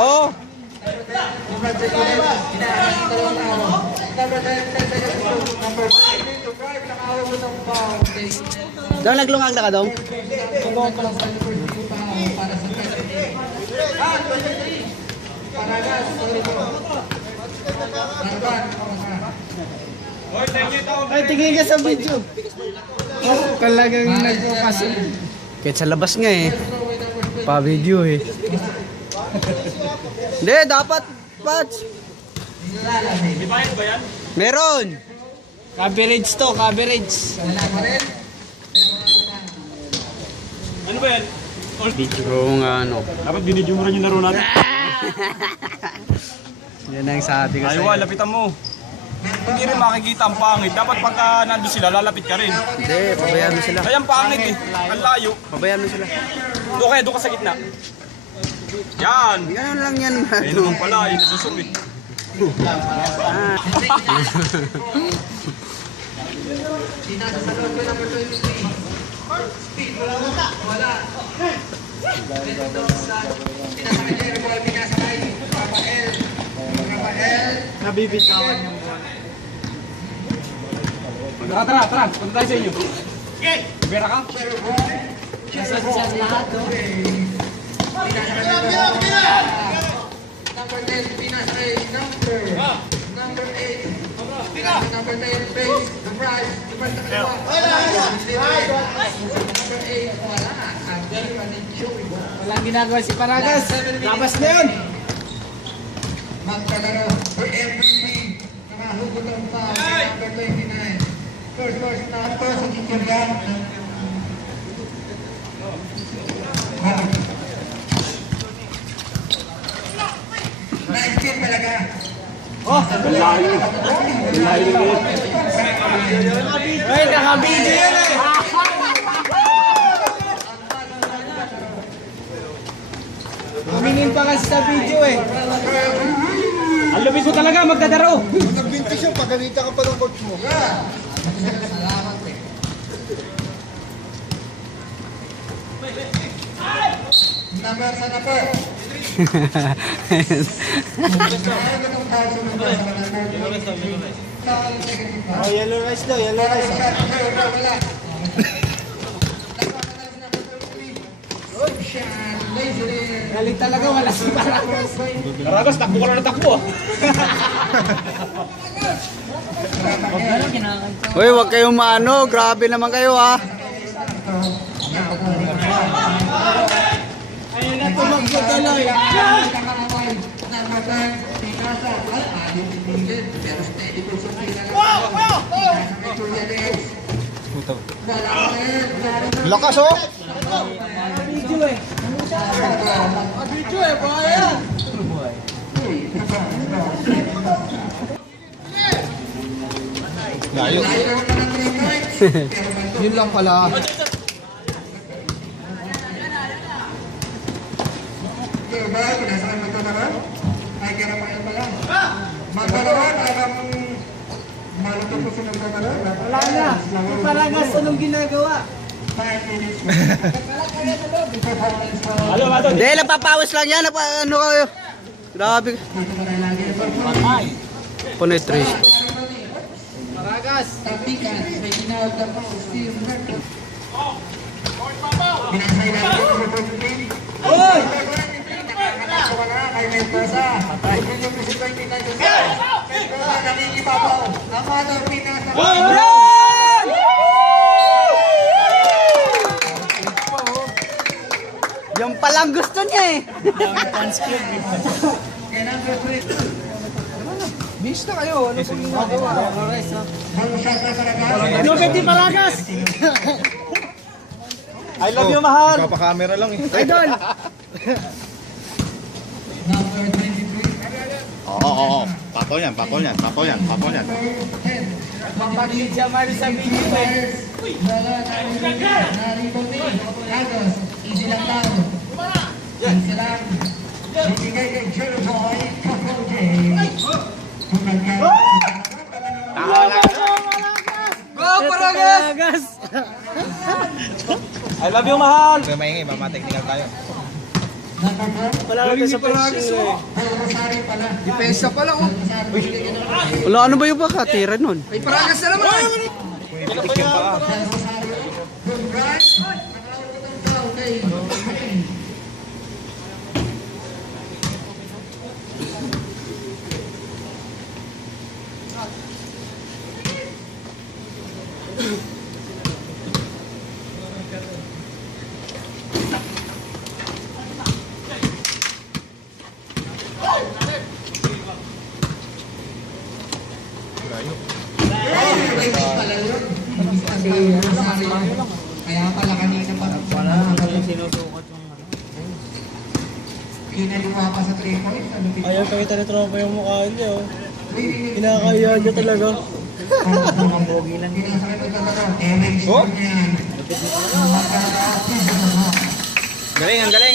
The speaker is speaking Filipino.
Oo. Daw naglungag na ka daw? Ay, tingin ka sa video. Talagang nagpupas. Kahit sa labas nga eh. Pa-video eh. Hindi, dapat, Pats. May bayad ba yan? Meron. Coverage to, coverage. Ano ba yan? Video nga ano. Dapat binidyo mo rin yung laro natin. Yan ang sabi ko Ayaw, sa'yo. lapitan mo. Hindi rin makikita ang pangit. Dapat pagka nandun sila, lalapit ka rin. Hindi, pabayaan mo sila. Kaya ang pangit eh. Ang layo. Pabayaan mo sila. Doon ka sa gitna. Yan. Ganun lang yan. Ayun naman pala, yun nasusog eh. Nabibitawan yung buwan. Tara. Punta tayo sa inyo. Bera ka? Nasasyan lahat, no? Number 10, Pinas ay number 8. Number 10, face the prize. The prize na kalawa. Number 8, wala. Abdira ni Joey. Walang ginagawa si Paragas. Labas na yun. Magkalaro for MVP. Nakahugot ang foul. Number 29. First sa Kikirga. Nice game talaga. Ay, naka-video yan eh. Humingin pa kasi sa video eh. Ang lubis mo talaga, magdadaro. Nagbinti siya, pagalita ka pa ng coach mo. Salamat eh. Number sa number. Oh, yellow rice daw, yellow rice. Galing talaga, wala si Paragas. Karagas, takbo ka na takbo ah. Uy, huwag kayong maano. Grabe naman kayo ha. Ayun na tumakbo tuloy. Lakas oh! Video eh. Video eh, buhay yan. Layo. Yun lang pala. Wala na. Si Paragas, anong ginagawa? Halo, Mato. Hindi, napapawis lang yan. Ano kayo? Grabe. Punay trace to. Paragas. Oy! Yung palang gusto niya eh. Miss na kayo. Ano po ginagawa? Ano ba di Paragas? I love you, mahal. Papakamera lang eh. Idol. Oo. Papaw yan. Mapag-lead siya man sa video eh. Easy lang daw. Easy lang. Bibigay kay Jerboy Kapote. Go Paragas! I love you, mahal. Kaya maingay, mama technical tayo. Wala ka sa pressing eh. Depensa pa lang, oh. Wala, ano ba yung baka? Tira nun. Ay, paragas na naman. Kaya pala kanina pa Wala nang sinusukat yung ano. kinaliwa pa sa 3 points. Ayaw pakita ni tropa yung mukha niya oh. Kinakaya niya talaga. Ang pogi lang. Oh? Galing, ang galing.